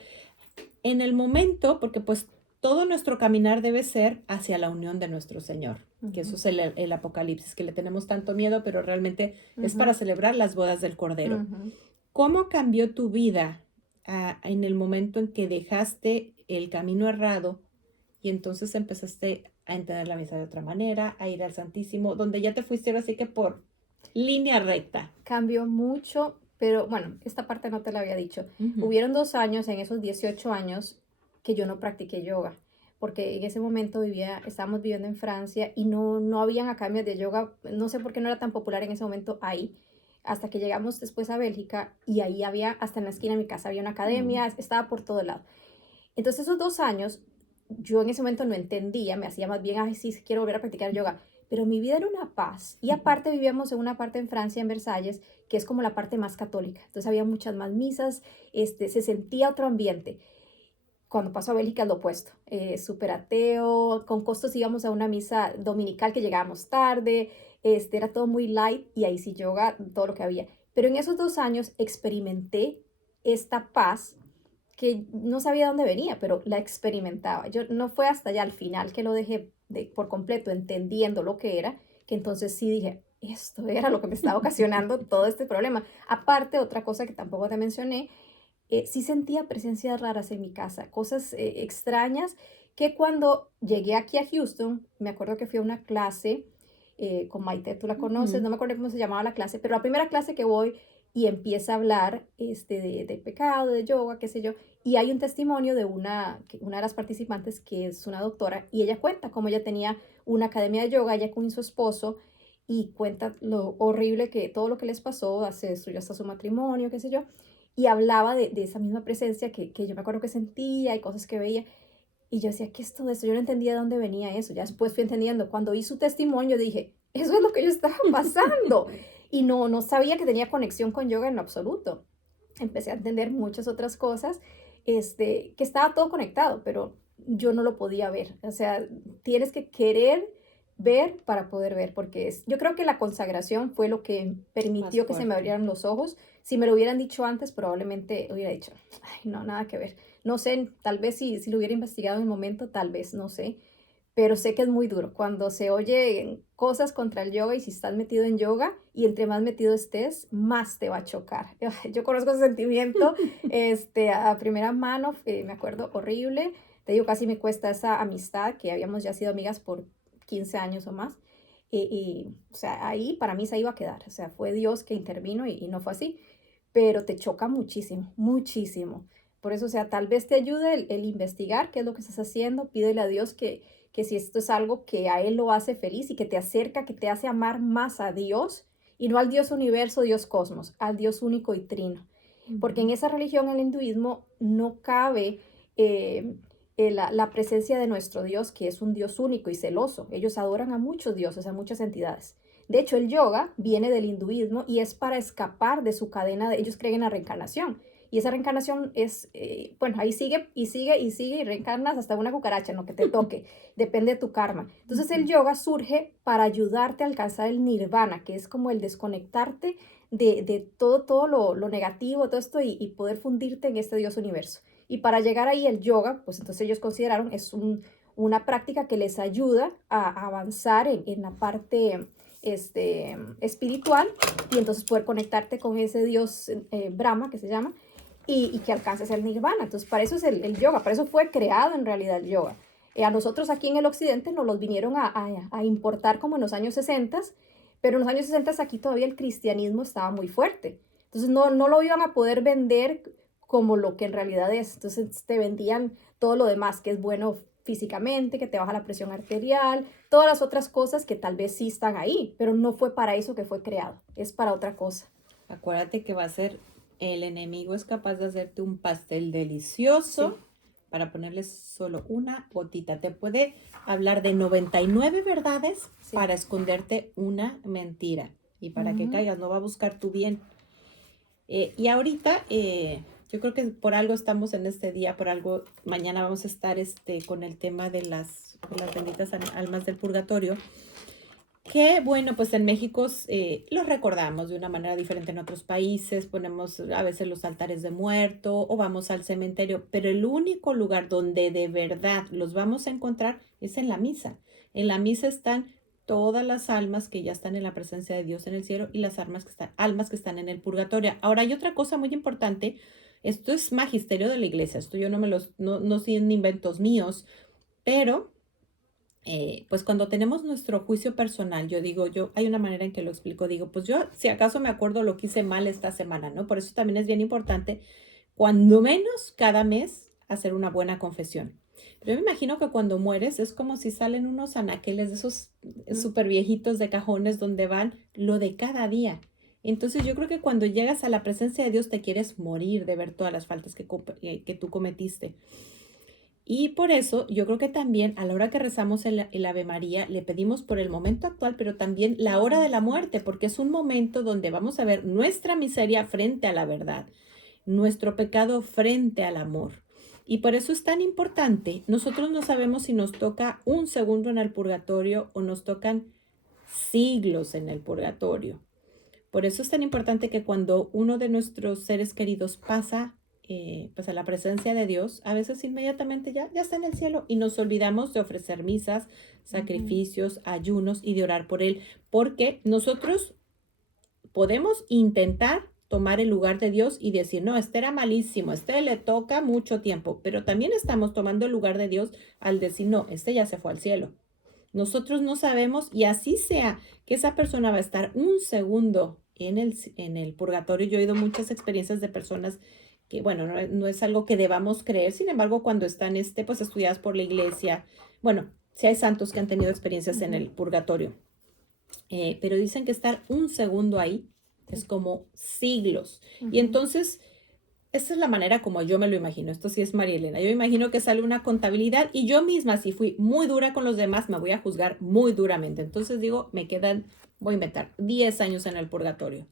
en el momento, porque pues todo nuestro caminar debe ser hacia la unión de nuestro Señor, que eso Ujú, es el Apocalipsis, que le tenemos tanto miedo, pero realmente es para ujú, celebrar las bodas del Cordero. ujú. ¿Cómo cambió tu vida en el momento en que dejaste el camino errado y entonces empezaste a entender la misa de otra manera, a ir al Santísimo, donde ya te fuiste ahora sí que por línea recta? Cambió mucho, pero bueno, esta parte no te la había dicho. Ujú. Hubieron 2 años, en esos 18 años, que yo no practiqué yoga, porque en ese momento estábamos viviendo en Francia y no habían academias de yoga, no sé por qué no era tan popular en ese momento ahí, hasta que llegamos después a Bélgica y ahí había, hasta en la esquina de mi casa, había una Mm. academia, estaba por todo lado. Entonces esos 2 años, yo en ese momento no entendía, me hacía más bien, ay, sí, sí, quiero volver a practicar yoga, pero mi vida era una paz. Y aparte vivíamos en una parte en Francia, en Versalles, que es como la parte más católica. Entonces había muchas más misas, se sentía otro ambiente. Cuando pasó a Bélgica es lo opuesto, súper ateo, con costos íbamos a una misa dominical que llegábamos tarde, era todo muy light y ahí sí yoga, todo lo que había. Pero en esos 2 años experimenté esta paz que no sabía dónde venía, pero la experimentaba. Yo no fue hasta allá al final que lo dejé por completo entendiendo lo que era, que entonces sí dije, esto era lo que me estaba ocasionando todo este problema. Aparte, otra cosa que tampoco te mencioné, sí sentía presencias raras en mi casa, cosas extrañas que cuando llegué aquí a Houston, me acuerdo que fui a una clase con Maite, tú la conoces, Ujú. no me acuerdo cómo se llamaba la clase, pero la primera clase que voy y empieza a hablar del pecado, de yoga, qué sé yo. Y hay un testimonio de una de las participantes que es una doctora y ella cuenta cómo ella tenía una academia de yoga, ella con su esposo, y cuenta lo horrible que todo lo que les pasó, se destruyó hasta su matrimonio, qué sé yo, y hablaba de esa misma presencia que yo me acuerdo que sentía y cosas que veía. Y yo decía, ¿qué es todo esto? Yo no entendía de dónde venía eso. Ya después fui entendiendo. Cuando oí su testimonio dije, eso es lo que yo estaba pasando. Y no sabía que tenía conexión con yoga en lo absoluto. Empecé a entender muchas otras cosas, que estaba todo conectado, pero yo no lo podía ver. O sea, tienes que querer ver para poder ver, porque yo creo que la consagración fue lo que Más permitió que se me fuerte. abrieran los ojos. Si me lo hubieran dicho antes, probablemente hubiera dicho, ay, no, nada que ver. No sé, tal vez si lo hubiera investigado en el momento, tal vez, no sé, pero sé que es muy duro. Cuando se oye cosas contra el yoga y si estás metido en yoga y entre más metido estés, más te va a chocar. Yo conozco ese sentimiento a primera mano, me acuerdo horrible. Te digo, casi me cuesta esa amistad que habíamos ya sido amigas por 15 años o más. O sea, ahí para mí se iba a quedar. O sea, fue Dios que intervino y no fue así. Pero te choca muchísimo, muchísimo. Por eso, o sea, tal vez te ayude el investigar qué es lo que estás haciendo. Pídele a Dios que si esto es algo que a Él lo hace feliz y que te acerca, que te hace amar más a Dios y no al Dios universo, Dios cosmos, al Dios único y trino. Porque en Ujú. esa religión, el hinduismo, no cabe la presencia de nuestro Dios, que es un Dios único y celoso. Ellos adoran a muchos dioses, a muchas entidades. De hecho, el yoga viene del hinduismo y es para escapar de su cadena. Ellos creen en la reencarnación. Y esa reencarnación es, bueno, ahí sigue y sigue y sigue y reencarnas hasta una cucaracha, en lo que te toque. Depende de tu karma. Entonces el Ujú. yoga surge para ayudarte a alcanzar el nirvana, que es como el desconectarte de todo lo negativo, todo esto y poder fundirte en este Dios universo. Y para llegar ahí el yoga, pues entonces ellos consideraron es una práctica que les ayuda a avanzar en la parte espiritual y entonces poder conectarte con ese Dios Brahma, que se llama, y que alcances el nirvana. Entonces, para eso es el yoga, para eso fue creado en realidad el yoga. A nosotros aquí en el occidente nos los vinieron a importar como en los años 60, pero en los años 60 aquí todavía el cristianismo estaba muy fuerte. Entonces, no lo iban a poder vender como lo que en realidad es. Entonces, te vendían todo lo demás, que es bueno físicamente, que te baja la presión arterial, todas las otras cosas que tal vez sí están ahí, pero no fue para eso que fue creado, es para otra cosa. Acuérdate que va a ser, el enemigo es capaz de hacerte un pastel delicioso Sí, para ponerle solo una gotita. Te puede hablar de 99 verdades sí. para esconderte una mentira y para que Ujú. caigas, no va a buscar tu bien. Y ahorita, yo creo que por algo estamos en este día, por algo mañana vamos a estar con el tema de las benditas almas del purgatorio. Que bueno, pues en México los recordamos de una manera diferente en otros países, ponemos a veces los altares de muerto o vamos al cementerio, pero el único lugar donde de verdad los vamos a encontrar es en la misa. En la misa están todas las almas que ya están en la presencia de Dios en el cielo y las almas que están en el purgatorio. Ahora hay otra cosa muy importante, esto es magisterio de la iglesia, esto yo no son inventos míos, pero pues cuando tenemos nuestro juicio personal, hay una manera en que lo explico, digo, pues yo si acaso me acuerdo lo que hice mal esta semana, ¿no? Por eso también es bien importante, cuando menos cada mes, hacer una buena confesión. Pero yo me imagino que cuando mueres es como si salen unos anaqueles de esos Mm. súper viejitos de cajones donde van lo de cada día. Entonces yo creo que cuando llegas a la presencia de Dios te quieres morir de ver todas las faltas que tú cometiste. Y por eso yo creo que también a la hora que rezamos el Ave María, le pedimos por el momento actual, pero también la hora Ay, de la sí. muerte, porque es un momento donde vamos a ver nuestra miseria frente a la verdad, nuestro pecado frente al amor. Y por eso es tan importante, nosotros no sabemos si nos toca un segundo en el purgatorio o nos tocan siglos en el purgatorio. Por eso es tan importante que cuando uno de nuestros seres queridos pasa pues a la presencia de Dios, a veces inmediatamente ya está en el cielo y nos olvidamos de ofrecer misas, Ujú. sacrificios, ayunos y de orar por él, porque nosotros podemos intentar tomar el lugar de Dios y decir, no, este era malísimo, este le toca mucho tiempo, pero también estamos tomando el lugar de Dios al decir, no, este ya se fue al cielo. Nosotros no sabemos y así sea que esa persona va a estar un segundo en el purgatorio. Yo he oído muchas experiencias de personas que, bueno, no es algo que debamos creer, sin embargo, cuando están, pues, estudiadas por la iglesia, bueno, sí hay santos que han tenido experiencias en Ujú, el purgatorio, pero dicen que estar un segundo ahí es sí, como siglos. Y ujú, entonces esa es la manera como yo me lo imagino. Esto sí es María Elena. Yo imagino que sale una contabilidad y yo misma, si fui muy dura con los demás, me voy a juzgar muy duramente. Entonces digo, me quedan, voy a inventar, 10 años en el purgatorio.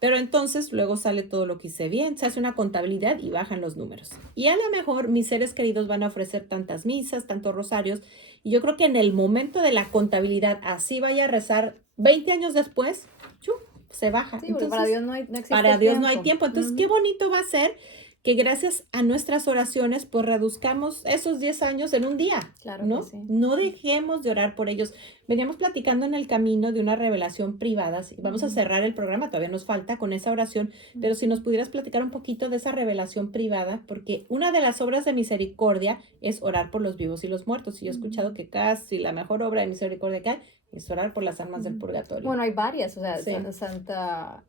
Pero entonces luego sale todo lo que hice bien, se hace una contabilidad y bajan los números. Y a lo mejor mis seres queridos van a ofrecer tantas misas, tantos rosarios. Y yo creo que en el momento de la contabilidad, así vaya a rezar 20 años después, ¡chu!, se baja. sí, porque para Entonces, Dios no existe para el Dios no hay tiempo. tiempo. Entonces, qué Ujú, bonito va a ser que gracias a nuestras oraciones, pues reduzcamos esos 10 años en un día, claro que ¿no? sí. No dejemos de orar por ellos. Veníamos platicando en el camino de una revelación privada. Sí, vamos a Ujú, cerrar el programa, todavía nos falta con esa oración, pero si nos ujú, pudieras platicar un poquito de esa revelación privada, porque una de las obras de misericordia es orar por los vivos y los muertos. Y yo he escuchado ujú. que casi la mejor obra de misericordia que hay es orar por las almas del Ujú. purgatorio. Bueno, hay varias, o sea, Sí, Santa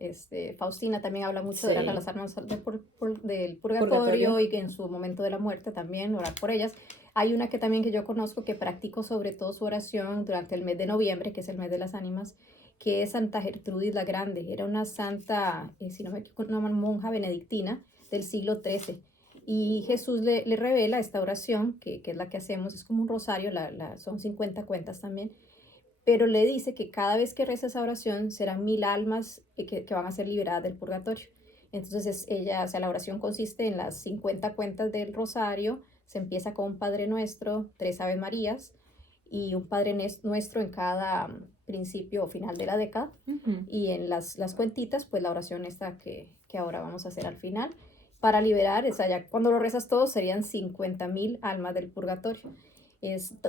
Faustina también habla mucho de orar a sí, las almas del purgatorio purgatorio. y que en su momento de la muerte también orar por ellas. Hay una que también que yo conozco que practico sobre todo su oración durante el mes de noviembre, que es el mes de las ánimas, que es Santa Gertrudis la Grande. Era una santa, si no me equivoco, una monja benedictina del siglo XIII. Y Jesús le revela esta oración, que es la que hacemos, es como un rosario, son 50 cuentas también, pero le dice que cada vez que reza esa oración serán 1000 almas que van a ser liberadas del purgatorio. Entonces ella, o sea, la oración consiste en las 50 cuentas del rosario, se empieza con un Padre Nuestro, 3 Ave Marías y un Padre Nuestro en cada principio o final de la década. Ujú. Y en las cuentitas, pues la oración esta que ahora vamos a hacer al final, para liberar, o sea, ya cuando lo rezas todo serían 50.000 almas del purgatorio.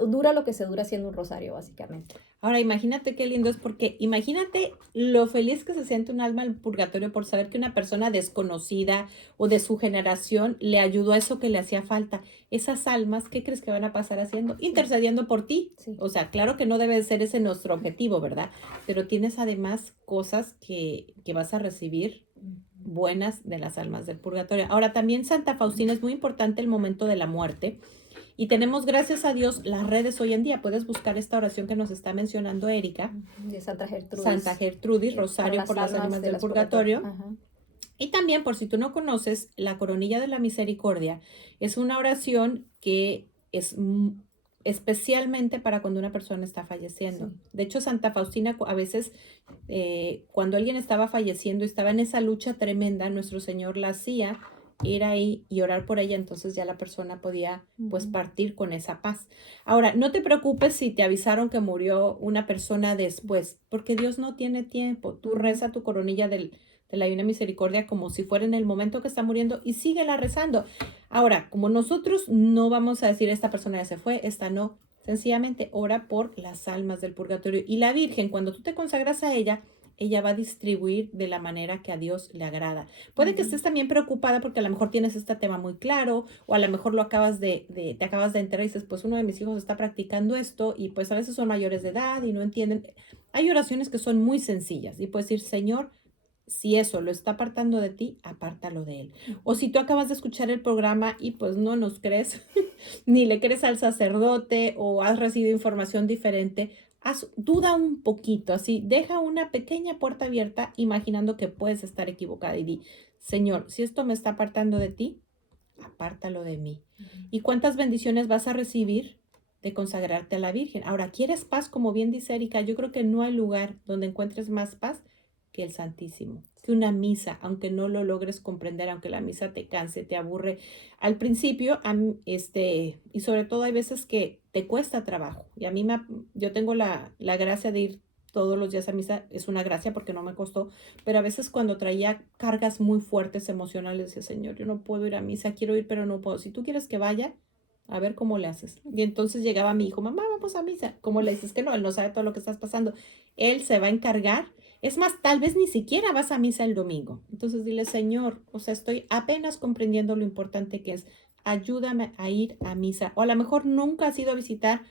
Dura lo que se dura haciendo un rosario, básicamente. Ahora, imagínate qué lindo es porque imagínate lo feliz que se siente un alma en purgatorio por saber que una persona desconocida o de su generación le ayudó a eso que le hacía falta. Esas almas, ¿qué crees que van a pasar haciendo? Sí, Intercediendo por ti. sí. O sea, claro que no debe de ser ese nuestro objetivo, ¿verdad? Pero tienes además cosas que vas a recibir buenas de las almas del purgatorio. Ahora, también Santa Faustina es muy importante el momento de la muerte. Y tenemos, gracias a Dios, las redes hoy en día. Puedes buscar esta oración que nos está mencionando Erika, De Santa Santa Gertrudis, Gertrudis, para Rosario por las las almas ánimas de del las purgatorio. purgatorio. Ajá. Y también, por si tú no conoces, la coronilla de la misericordia es una oración que es especialmente para cuando una persona está falleciendo. Sí. De hecho, Santa Faustina a veces, cuando alguien estaba falleciendo, estaba en esa lucha tremenda, nuestro Señor la hacía ir ahí y orar por ella, entonces ya la persona podía pues Ujú, partir con esa paz. Ahora, no te preocupes si te avisaron que murió una persona después, porque Dios no tiene tiempo. Tú ujú. reza tu coronilla de la Divina Misericordia como si fuera en el momento que está muriendo y síguela rezando. Ahora, como nosotros no vamos a decir esta persona ya se fue, esta no, sencillamente ora por las almas del purgatorio. Y la Virgen, cuando tú te consagras a ella va a distribuir de la manera que a Dios le agrada. Puede que Ujú. estés también preocupada porque a lo mejor tienes este tema muy claro o a lo mejor lo acabas te acabas de enterar y dices, pues uno de mis hijos está practicando esto y pues a veces son mayores de edad y no entienden. Hay oraciones que son muy sencillas y puedes decir, Señor, si eso lo está apartando de ti, apártalo de él. O Ujú. si tú acabas de escuchar el programa y pues no nos crees, ni le crees al sacerdote o has recibido información diferente, duda un poquito, así, deja una pequeña puerta abierta imaginando que puedes estar equivocada y di, Señor, si esto me está apartando de ti, apártalo de mí. ¿Y cuántas bendiciones vas a recibir de consagrarte a la Virgen? Ahora, ¿quieres paz? Como bien dice Erika, yo creo que no hay lugar donde encuentres más paz que el Santísimo, que una misa, aunque no lo logres comprender, aunque la misa te canse, te aburre al principio, y sobre todo hay veces que te cuesta trabajo. Y a mí yo tengo la gracia de ir todos los días a misa, es una gracia porque no me costó, pero a veces cuando traía cargas muy fuertes emocionales, decía, Señor, yo no puedo ir a misa, quiero ir, pero no puedo. Si tú quieres que vaya, a ver cómo le haces. Y entonces llegaba mi hijo, mamá, vamos a misa. ¿Cómo le dices que no? Él no sabe todo lo que estás pasando. Él se va a encargar. Es más, tal vez ni siquiera vas a misa el domingo. Entonces dile, Señor, o sea, estoy apenas comprendiendo lo importante que es. Ayúdame a ir a misa. O a lo mejor nunca has ido a visitar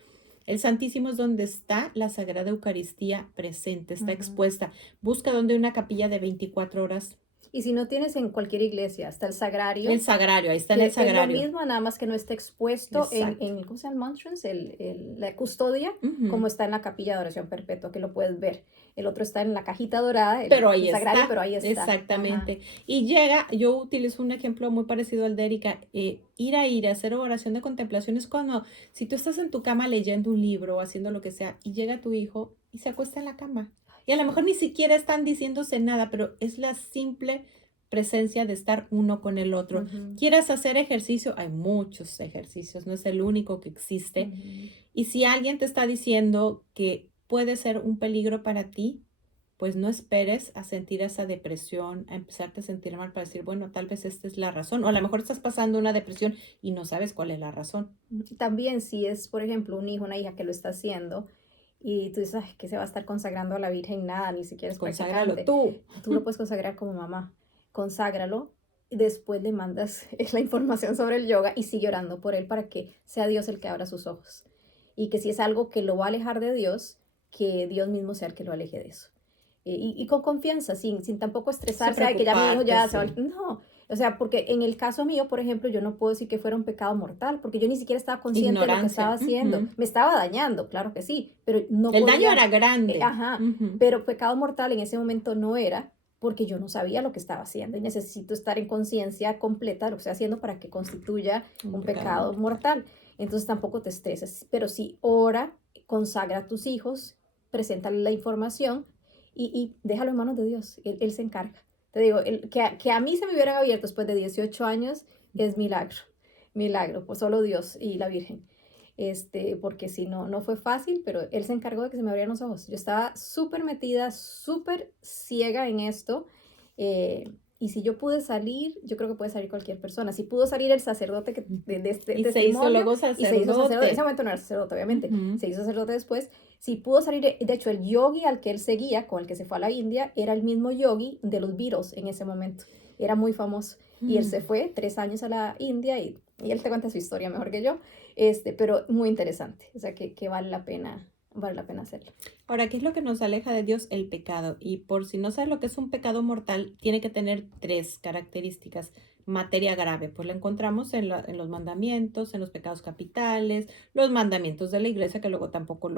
El Santísimo es donde está la Sagrada Eucaristía presente, está Ujú. expuesta. Busca donde hay una capilla de 24 horas. Y si no tienes en cualquier iglesia, está el El sagrario, sagrario, ahí está en el que es lo sagrario. mismo, nada más que no está expuesto Exacto. ¿cómo se llama? El monstrance, la custodia, Ujú. como está en la capilla de oración perpetua, que lo puedes ver. El otro está en la cajita dorada, Pero el ahí sagrario, está, pero ahí está. Ajá. exactamente. Y llega, yo utilizo un ejemplo muy parecido al de Erika, ir a hacer oración de contemplación es cuando, si tú estás en tu cama leyendo un libro o haciendo lo que sea, y llega tu hijo y se acuesta en la cama. Ay, Y a lo sí. mejor ni siquiera están diciéndose nada, pero es la simple presencia de estar uno con el otro. Ujú, ¿Quieres hacer ejercicio? Hay muchos ejercicios, no es el único que existe. ujú. Y si alguien te está diciendo que puede ser un peligro para ti, pues no esperes a sentir esa depresión, a empezarte a sentir mal para decir, bueno, tal vez esta es la razón, o a lo mejor estás pasando una depresión y no sabes cuál es la razón. También si es, por ejemplo, un hijo, una hija que lo está haciendo y tú dices, "Ay, que se va a estar consagrando a la Virgen, nada, ni siquiera es Conságralo practicante". tú. Tú lo puedes consagrar como mamá. Conságralo y después le mandas la información sobre el yoga y sigue orando por él para que sea Dios el que abra sus ojos. Y que si es algo que lo va a alejar de Dios, que Dios mismo sea el que lo aleje de eso. Y con confianza, sin tampoco Sin estresarse, ay, que ya mi hijo preocuparte, ya se va. sí. No, o sea, porque en el caso mío, por ejemplo, yo no puedo decir que fuera un pecado mortal, porque yo ni siquiera estaba consciente de lo que estaba Ignorancia. haciendo. Ujú. Me estaba dañando, claro que sí, pero no El daño podía, era grande. ajá, Ujú. pero pecado mortal en ese momento no era, porque yo no sabía lo que estaba haciendo y necesito estar en conciencia completa de lo que estoy haciendo para que constituya Un un pecado pecado mortal. mortal. Entonces tampoco te estreses, pero sí ora, consagra a tus hijos, preséntale la información y déjalo en manos de Dios, él se encarga. Te digo, que a mí se me hubieran abierto después de 18 años es milagro, milagro, pues solo Dios y la Virgen. Porque si no, no fue fácil, pero él se encargó de que se me abrieran los ojos. Yo estaba súper metida, súper ciega en esto. Y si yo pude salir, yo creo que puede salir cualquier persona. Si pudo salir el sacerdote de este Y se hizo testimonio luego y se hizo sacerdote, en ese sacerdote. momento no era sacerdote, obviamente, Ujú. se hizo sacerdote después. Si pudo salir, de hecho, el yogi al que él seguía, con el que se fue a la India, era el mismo yogi de los Beatles en ese momento. Era muy famoso. Y él se Mm. fue 3 años a la India y él te cuenta su historia mejor que yo, pero muy interesante. O sea, que vale la pena hacerlo. Ahora, ¿qué es lo que nos aleja de Dios? El pecado. Y por si no sabes lo que es un pecado mortal, tiene que tener tres características. Materia grave, pues la encontramos en los mandamientos, en los pecados capitales, los mandamientos de la iglesia, que luego tampoco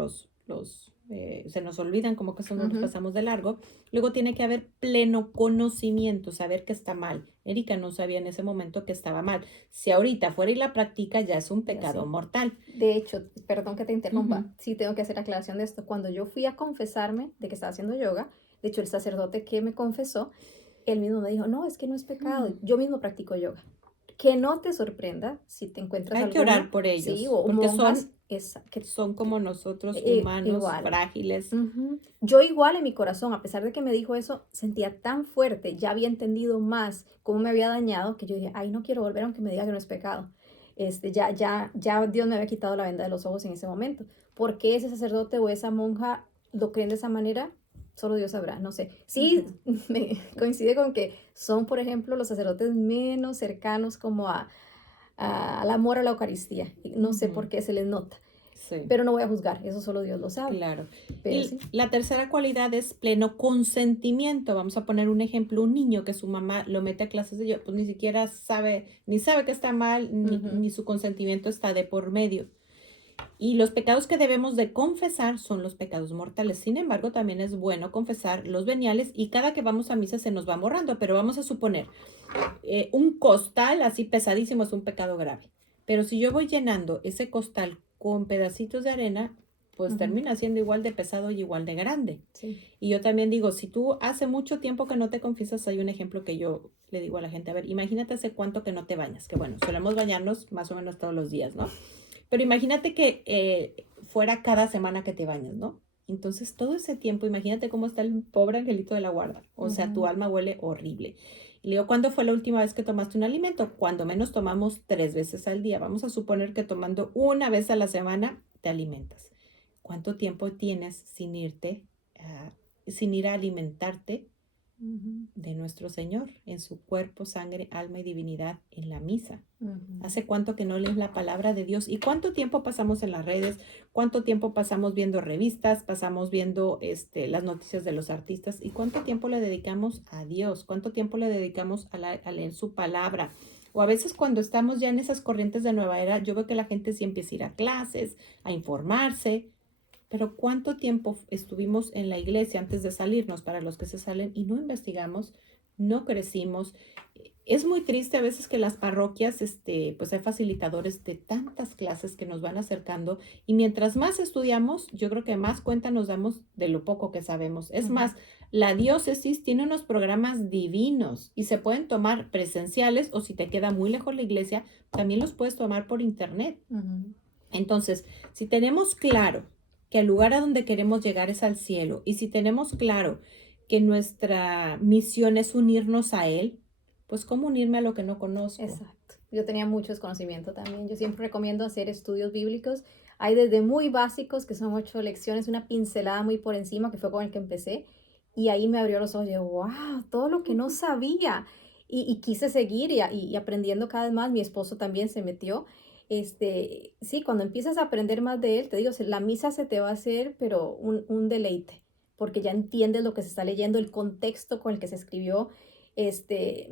se nos olvidan, como que eso no los Ujú. pasamos de largo. Luego tiene que haber pleno conocimiento, saber que está mal. Erika no sabía en ese momento que estaba mal. Si ahorita fuera y la practica, ya es un Ya pecado sí. mortal. De hecho, perdón que te Ujú. interrumpa, sí tengo que hacer aclaración de esto. Cuando yo fui a confesarme de que estaba haciendo yoga, de hecho el sacerdote que me confesó, él mismo me dijo, no, es que no es pecado, Mm. yo mismo practico yoga. Que no te sorprenda si te encuentras Hay que alguno, orar por sí, ellos, o porque monjas, son que como nosotros, humanos, igual. frágiles. Ujú. Yo igual en mi corazón, a pesar de que me dijo eso, sentía tan fuerte, ya había entendido más cómo me había dañado, que yo dije, ay, no quiero volver aunque me diga que no es pecado. Ya Dios me había quitado la venda de los ojos en ese momento. ¿Por qué ese sacerdote o esa monja lo creen de esa manera? Solo Dios sabrá, no sé. Sí, Ujú, me coincide con que son, por ejemplo, los sacerdotes menos cercanos como al amor a la Eucaristía. Y no sé por ujú. qué se les nota, Sí, pero no voy a juzgar, eso solo Dios lo sabe. claro. Pero Y sí. la tercera cualidad es pleno consentimiento. Vamos a poner un ejemplo, un niño que su mamá lo mete a clases de yoga, pues ni siquiera sabe, ni sabe que está mal, Ujú, ni su consentimiento está de por medio. Y los pecados que debemos de confesar son los pecados mortales. Sin embargo, también es bueno confesar los veniales y cada que vamos a misa se nos va borrando, pero vamos a suponer, un costal así pesadísimo es un pecado grave. Pero si yo voy llenando ese costal con pedacitos de arena, pues ujú, termina siendo igual de pesado y igual de grande. sí. Y yo también digo, si tú hace mucho tiempo que no te confiesas, hay un ejemplo que yo le digo a la gente, a ver, imagínate hace cuánto que no te bañas, que bueno, solemos bañarnos más o menos todos los días, ¿no? Pero imagínate que fuera cada semana que te bañas, ¿no? Entonces, todo ese tiempo, imagínate cómo está el pobre angelito de la guarda. O sea, tu Ujú, alma huele horrible. Y le digo, ¿cuándo fue la última vez que tomaste un alimento? Cuando menos tomamos 3 veces al día. Vamos a suponer que tomando una vez a la semana te alimentas. ¿Cuánto tiempo tienes sin irte, sin ir a alimentarte Ujú, de nuestro Señor en su cuerpo, sangre, alma y divinidad en la misa. ujú. ¿Hace cuánto que no lees la palabra de Dios? ¿Y cuánto tiempo pasamos en las redes? ¿Cuánto tiempo pasamos viendo revistas? Pasamos viendo las noticias de los artistas. ¿Y cuánto tiempo le dedicamos a Dios? ¿Cuánto tiempo le dedicamos a leer su palabra? O a veces cuando estamos ya en esas corrientes de nueva era, yo veo que la gente sí empieza a ir a clases, a informarse. Pero ¿cuánto tiempo estuvimos en la iglesia antes de salirnos para los que se salen y no investigamos, no crecimos? Es muy triste a veces que las parroquias, pues hay facilitadores de tantas clases que nos van acercando y mientras más estudiamos, yo creo que más cuenta nos damos de lo poco que sabemos. Es Ujú, más, la diócesis tiene unos programas divinos y se pueden tomar presenciales o si te queda muy lejos la iglesia, también los puedes tomar por internet. ujú. Entonces, si tenemos claro que el lugar a donde queremos llegar es al cielo y si tenemos claro que nuestra misión es unirnos a Él, pues ¿cómo unirme a lo que no conozco? Exacto. Yo tenía mucho desconocimiento también. Yo siempre recomiendo hacer estudios bíblicos. Hay desde muy básicos, que son 8 lecciones, una pincelada muy por encima, que fue con el que empecé. Y ahí me abrió los ojos. Yo, wow, todo lo que no sabía. Y quise seguir y aprendiendo cada vez más. Mi esposo también se metió. Sí, cuando empiezas a aprender más de él, te digo, la misa se te va a hacer, pero un deleite, porque ya entiendes lo que se está leyendo, el contexto con el que se escribió.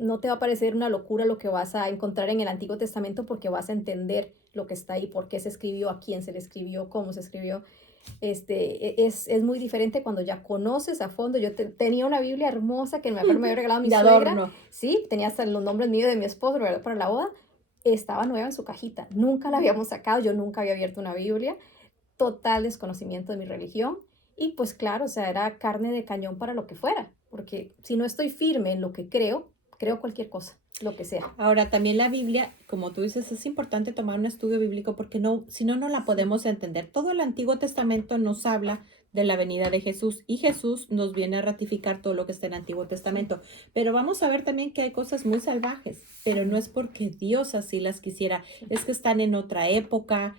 No te va a parecer una locura lo que vas a encontrar en el Antiguo Testamento porque vas a entender lo que está ahí, por qué se escribió, a quién se le escribió, cómo se escribió. Es muy diferente cuando ya conoces a fondo. Yo tenía una Biblia hermosa que me acuerdo me había regalado mi De suegra. adorno. Sí, tenía hasta los nombres míos de mi esposo, ¿verdad? Para la boda. Estaba nueva en su cajita. Nunca la habíamos sacado. Yo nunca había abierto una Biblia. Total desconocimiento de mi religión. Y pues claro, o sea, era carne de cañón para lo que fuera. Porque si no estoy firme en lo que creo, creo cualquier cosa, lo que sea. Ahora, también la Biblia, como tú dices, es importante tomar un estudio bíblico porque no, si no, no la Sí. podemos entender. Todo el Antiguo Testamento nos habla de la venida de Jesús y Jesús nos viene a ratificar todo lo que está en el Antiguo Sí. Testamento. Pero vamos a ver también que hay cosas muy salvajes, pero no Ujú, es porque Dios así las quisiera, sí. es que están en otra época.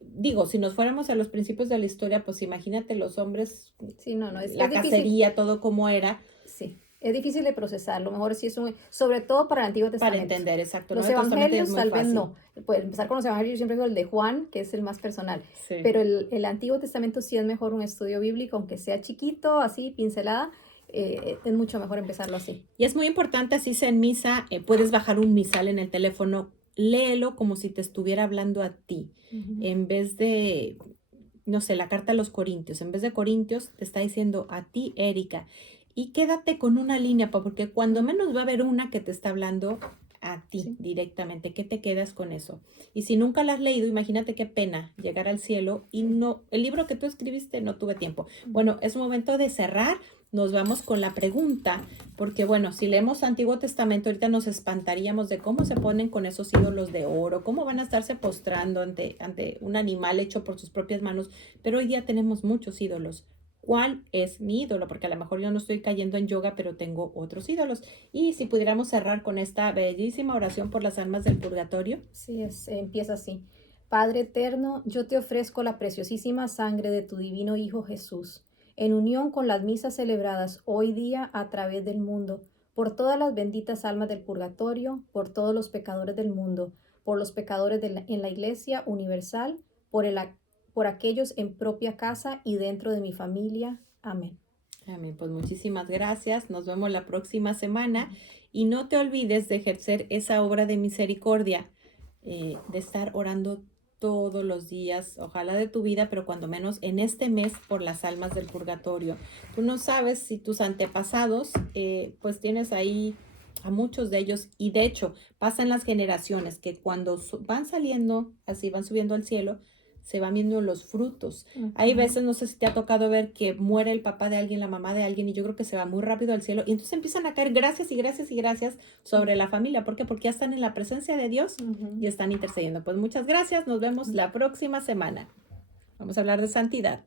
Digo, si nos fuéramos a los principios de la historia, pues imagínate los hombres, Sí, no, no, es la difícil. cacería, todo como era, Sí, es difícil de procesar. Lo mejor sí es sobre todo para el Antiguo para Testamento. entender, exacto. El Los Nuevo Testamento ya es evangelios muy tal vez fácil. no. Puedes empezar con los evangelios, yo siempre digo el de Juan, que es el más personal. Sí. Pero el Antiguo Testamento sí es mejor un estudio bíblico, aunque sea chiquito, así, pincelada, es mucho mejor empezarlo así. Y es muy importante, así sea en misa, puedes bajar un misal en el teléfono, léelo como si te estuviera hablando a ti, Ujú. en vez de, no sé, la carta a los Corintios, en vez de Corintios, te está diciendo a ti, Erika, y quédate con una línea, porque cuando Mm, menos va a haber una que te está hablando a ti sí. directamente, ¿qué te quedas con eso? Y si nunca la has leído, imagínate qué pena llegar al cielo y Sí. no, el libro que tú escribiste no tuve tiempo. Ujú. Bueno, es momento de cerrar, nos vamos con la pregunta. Porque bueno, si leemos Antiguo Testamento, ahorita nos espantaríamos de cómo se ponen con esos ídolos de oro, cómo van a estarse postrando ante un animal hecho por sus propias manos. Pero hoy día tenemos muchos ídolos. ¿Cuál es mi ídolo? Porque a lo mejor yo no estoy cayendo en yoga, pero tengo otros ídolos. Y si pudiéramos cerrar con esta bellísima oración por las almas del purgatorio. Sí, empieza así. Padre eterno, yo te ofrezco la preciosísima sangre de tu divino Hijo Jesús, en unión con las misas celebradas hoy día a través del mundo, por todas las benditas almas del purgatorio, por todos los pecadores del mundo, por los pecadores en la Iglesia universal, por aquellos en propia casa y dentro de mi familia. Amén. Amén. Pues muchísimas gracias. Nos vemos la próxima semana. Y no te olvides de ejercer esa obra de misericordia, de estar orando todos los días, ojalá de tu vida, pero cuando menos en este mes por las almas del purgatorio. Tú no sabes si tus antepasados, pues tienes ahí a muchos de ellos y de hecho pasan las generaciones que cuando van saliendo, así van subiendo al cielo, se van viendo los frutos. Hay Ujú. veces, no sé si te ha tocado ver que muere el papá de alguien, la mamá de alguien, y yo creo que se va muy rápido al cielo, y entonces empiezan a caer gracias y gracias y gracias sobre la familia. ¿Por qué? Porque ya están en la presencia de Dios Ujú. y están intercediendo. Pues muchas gracias, nos vemos la próxima semana. Vamos a hablar de santidad.